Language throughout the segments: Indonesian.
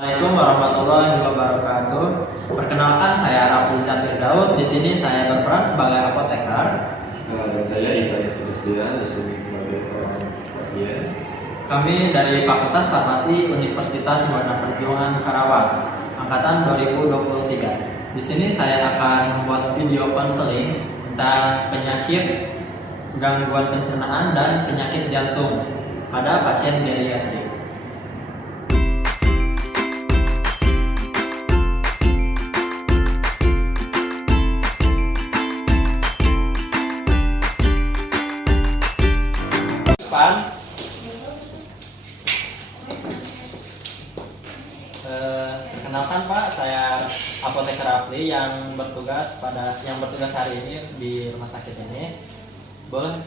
Assalamualaikum warahmatullahi wabarakatuh. Perkenalkan, saya Rafliza Firdaus. Di sini saya berperan sebagai apoteker. Dan saya Ibrahim Sebastian, di sini sebagai orang pasien. Kami dari Fakultas Farmasi Universitas Muhammad Perjuangan Karawang, angkatan 2023. Di sini saya akan membuat video konseling tentang penyakit gangguan pencernaan dan penyakit jantung pada pasien geriatrik. Kenalkan Pak, saya apoteker Rafli yang bertugas hari ini di rumah sakit ini. Boleh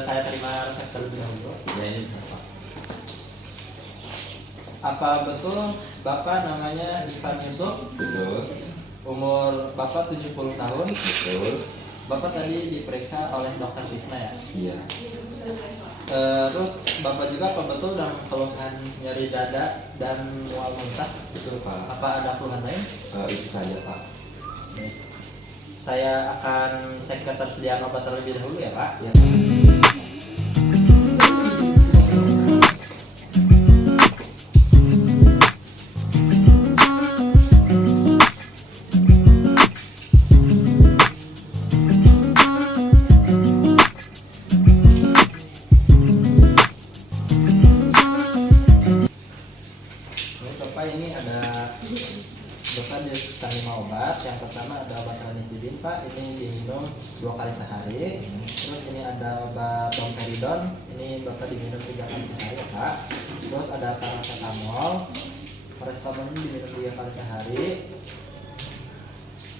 saya terima resep terlebih dahulu? Ya, ini Pak. Apa betul Bapak namanya Ivan Yusuf? Betul. Umur Bapak 70 tahun? Betul. Bapak tadi diperiksa oleh dokter Tisna ya? Iya. Terus Bapak juga apa betul dalam keluhan nyeri dada dan mual muntah? Betul Pak. Apa ada keluhan lain? Itu saja Pak. Saya akan cek ketersediaan obat terlebih dahulu ya Pak. Ya. Ini ada Bapak diberikan 5 obat. Yang pertama ada obat ranitidin Pak, ini diminum 2 kali sehari. Terus ini ada obat domperidon, ini Bapak diminum 3 kali sehari ya Pak. Terus ada paracetamol ini diminum 3 kali sehari.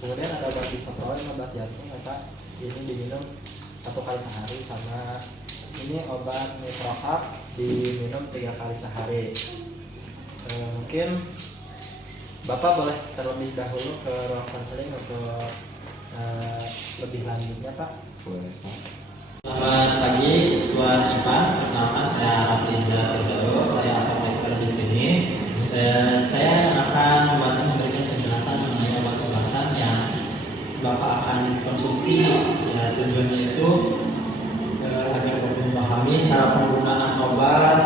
Kemudian ada obat bisoprol, obat jantung ya Pak, ini diminum 1 kali sehari. Sama ini obat nitrohab diminum 3 kali sehari. Mungkin Bapak boleh terlebih dahulu ke ruang konseling untuk lebih lanjutnya Pak. Boleh Pak. Selamat pagi Tuan Ivan, perkenalkan saya Rafliza Firdaus, saya apoteker di sini. Saya akan memberikan penjelasan mengenai obat-obatan yang Bapak akan konsumsi. Ya, tujuannya itu agar Bapak memahami cara penggunaan obat,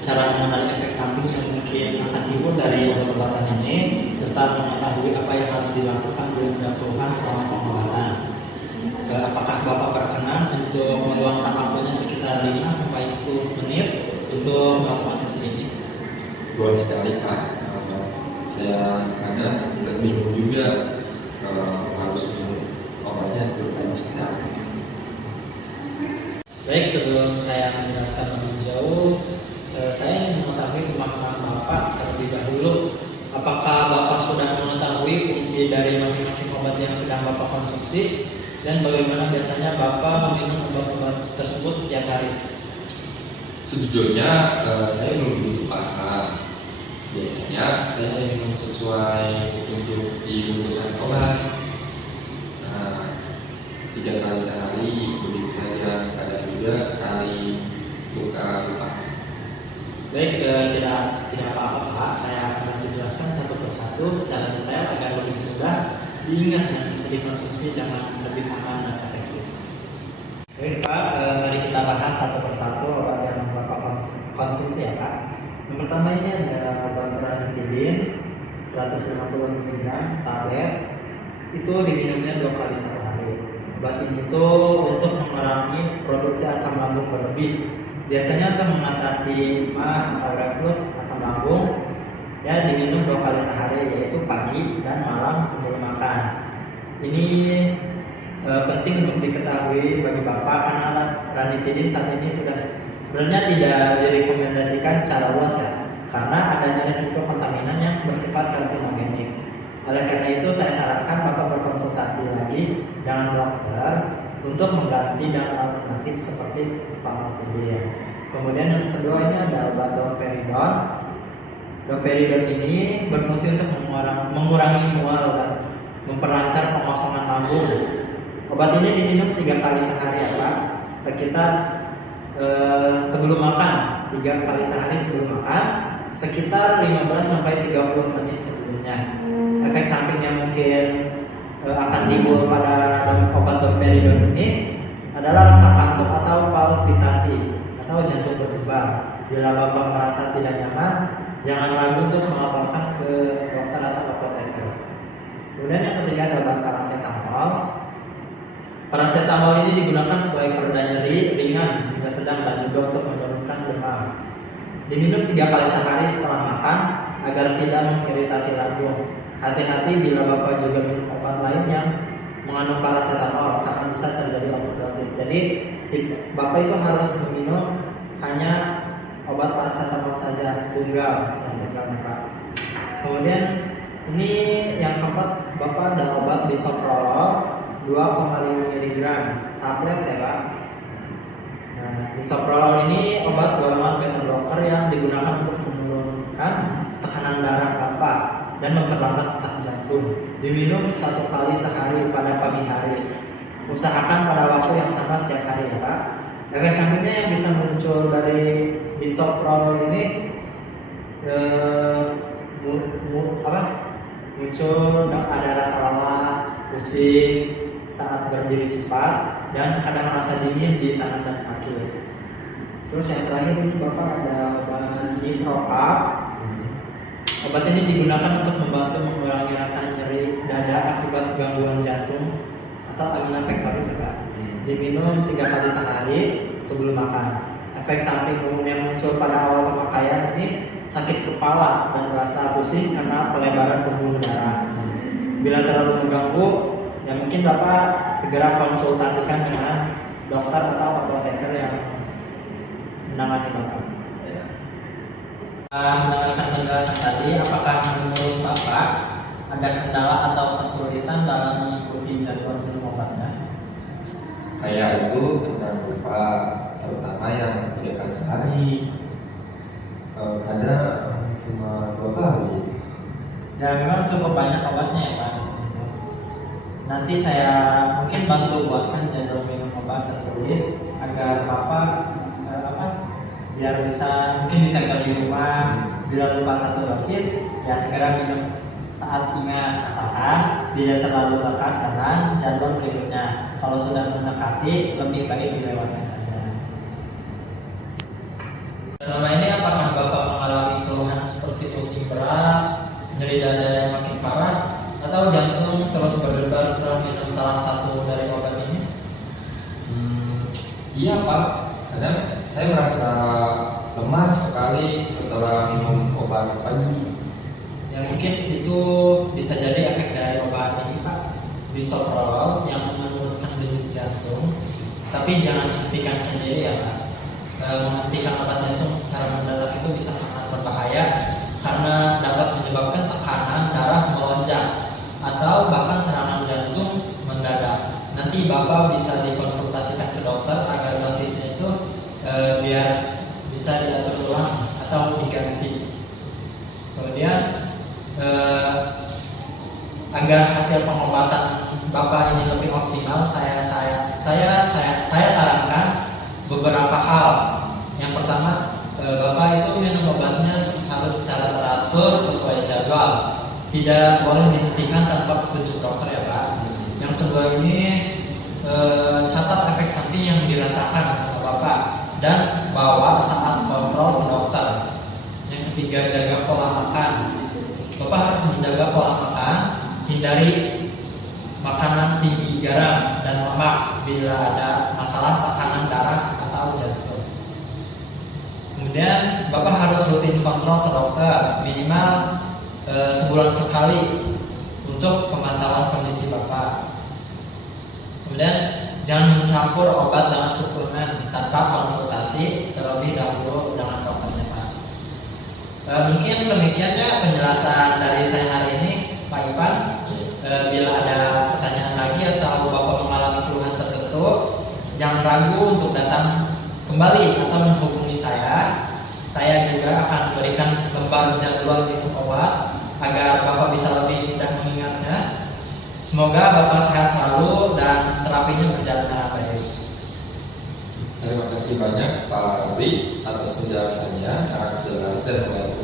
cara mengenali efek samping yang mungkin akan timbul dari obat-obatan ini, serta mengetahui apa yang harus dilakukan bila ada keluhan selama pengobatan. Apakah Bapak berkenan untuk meluangkan waktunya sekitar 5-10 menit untuk melakukan sesi ini? Boleh sekali Pak. Saya kadang terbingung juga harus minum obatnya terutama seperti apa. Baik, sebelum saya menjelaskan lebih jauh, saya ingin mengetahui pemahaman Bapak terlebih dahulu. Apakah Bapak sudah mengetahui fungsi dari masing-masing obat yang sedang Bapak konsumsi, dan bagaimana biasanya Bapak meminum obat-obat tersebut setiap hari? Sejujurnya saya belum begitu paham. Biasanya saya minum sesuai petunjuk di bungkusan obat. 3 kali sehari, begitu saja. Kadang juga sekali suka lupa. Baik, tidak apa-apa Pak. Saya akan lanjut jelaskan satu persatu secara detail agar lebih mudah diingat dan bisa dikonsumsi dengan lebih aman dan efektif. Baik Pak, mari kita bahas satu persatu obat yang Bapak konsumsi ya Pak. Yang pertama ini ada obat ranitidin 150 mg tablet, itu diminumnya 2 kali sehari. Obat ini itu untuk mengurangi produksi asam lambung berlebih. Biasanya untuk mengatasi mah atau reflux asam lambung, ya diminum 2 kali sehari, yaitu pagi dan malam sebelum makan. Ini penting untuk diketahui bagi Bapak karena ranitidin saat ini sudah sebenarnya tidak direkomendasikan secara luas ya, karena adanya risiko kontaminan yang bersifat karsinogenik. Oleh karena itu saya sarankan Bapak berkonsultasi lagi dengan dokter untuk mengganti dengan alternatif seperti famotidin. Kemudian yang kedua ini ada obat domperidon. Domperidon ini berfungsi untuk mengurangi mual dan memperlancar pengosongan lambung. Obat ini diminum 3 kali sehari ya Pak, sekitar sebelum makan, 3 kali sehari sebelum makan. sekitar 15-30 menit sebelumnya. Efek sampingnya mungkin akan timbul pada obat domperidon ini adalah rasa kantuk atau palpitasi atau jantung berdebar. Bila Bapak merasa tidak nyaman, jangan ragu untuk melaporkan ke dokter atau apoteker. Kemudian yang ketiga ada obat paracetamol. Paracetamol ini digunakan sebagai pereda nyeri ringan hingga sedang dan juga untuk menurunkan demam. Diminum 3 kali sehari setelah makan agar tidak mengiritasi lambung. Hati-hati bila Bapak juga minum obat lain yang mengandung paracetamol karena bisa terjadi overdosis. Jadi si Bapak itu harus meminum hanya obat paracetamol saja, tunggal Pak. Kemudian ini yang keempat, Bapak ada obat bisoprolol 2,5 mg tablet ya Pak. Nah, bisoprolol ini obat golongan beta blocker yang digunakan untuk menurunkan tekanan darah Bapak dan memperlambat detak jantung. Diminum 1 kali sehari pada pagi hari. Usahakan pada waktu yang sama setiap hari ya Pak. Efek sampingnya yang bisa muncul dari bisoprolol ini muncul ada rasa lelah, pusing saat berdiri cepat, dan kadang merasa dingin di tangan dan kaki. Terus yang terakhir ini Bapak ada obat Nitroap. Obat ini digunakan untuk membantu mengurangi rasa nyeri dada akibat gangguan jantung atau angina pectoris ya Pak. Diminum 3 kali sehari sebelum makan. Efek samping umum yang muncul pada awal pemakaian ini sakit kepala dan rasa pusing karena pelebaran pembuluh darah. Bila terlalu mengganggu, ya mungkin Bapak segera konsultasikan dengan dokter atau apoteker yang menangani Bapak. Mendengarkan penjelasan tadi, apakah menurut Bapak ada kendala atau kesulitan dalam mengikuti jadwal minum obatnya? Saya itu sedang lupa, terutama yang 3 kali sehari. Kadang cuma 2 kali. Ya memang cukup banyak obatnya ya Pak. Nanti saya mungkin bantu buatkan jadwal minum obat tertulis agar Bapak biar bisa mungkin ditempel di rumah. Bila lupa 1 dosis, ya segera minum saat ingat, asalkan tidak terlalu tekan dengan jadwal berikutnya. Kalau sudah mendekati, lebih baik dilewatkan saja. Selama ini apakah Bapak mengalami keluhan seperti pusing berat, nyeri dada yang makin parah, atau jantung terus berdebar setelah minum salah satu dari obat ini? Iya Pak, kadang saya merasa lemas sekali setelah minum obat pagi. Ya mungkin itu bisa jadi efek dari obat ini Pak, bisoprolol yang menurunkan denyut jantung. Tapi jangan hentikan sendiri ya Pak. Menghentikan obat jantung secara mendadak itu bisa sangat berbahaya karena dapat menyebabkan tekanan darah melonjak atau bahkan serangan jantung mendadak. Nanti Bapak bisa dikonsultasikan ke dokter agar dosisnya itu biar bisa diatur ulang atau diganti. Kemudian agar hasil pengobatan Bapak ini lebih optimal, saya sarankan beberapa hal. Yang pertama, Bapak itu minum obatnya harus secara teratur sesuai jadwal, tidak boleh dihentikan tanpa petunjuk dokter ya Pak. Yang kedua ini catat efek samping yang dirasakan sama Bapak dan bawa saat kontrol ke dokter. Yang ketiga, jaga pola makan. Bapak harus menjaga pola makan, hindari makanan tinggi garam dan lemak bila ada masalah tekanan darah atau jantung. Kemudian Bapak harus rutin kontrol ke dokter minimal sebulan sekali untuk pemantauan kondisi Bapak. Kemudian jangan mencampur obat dengan suplemen tanpa konsultasi terlebih dahulu dengan dokternya Pak. Mungkin demikiannya penjelasan dari saya hari ini Pak Ipan. Bila ada pertanyaan lagi atau Bapak mengalami keluhan tertentu, jangan ragu untuk datang kembali atau menghubungi saya. Saya juga akan memberikan lembar jadwal minum obat agar Bapak bisa lebih mudah mengingatnya. Semoga Bapak sehat selalu dan terapinya berjalan dengan baik. Terima kasih banyak Pak Rabi atas penjelasannya, sangat jelas dan membantu.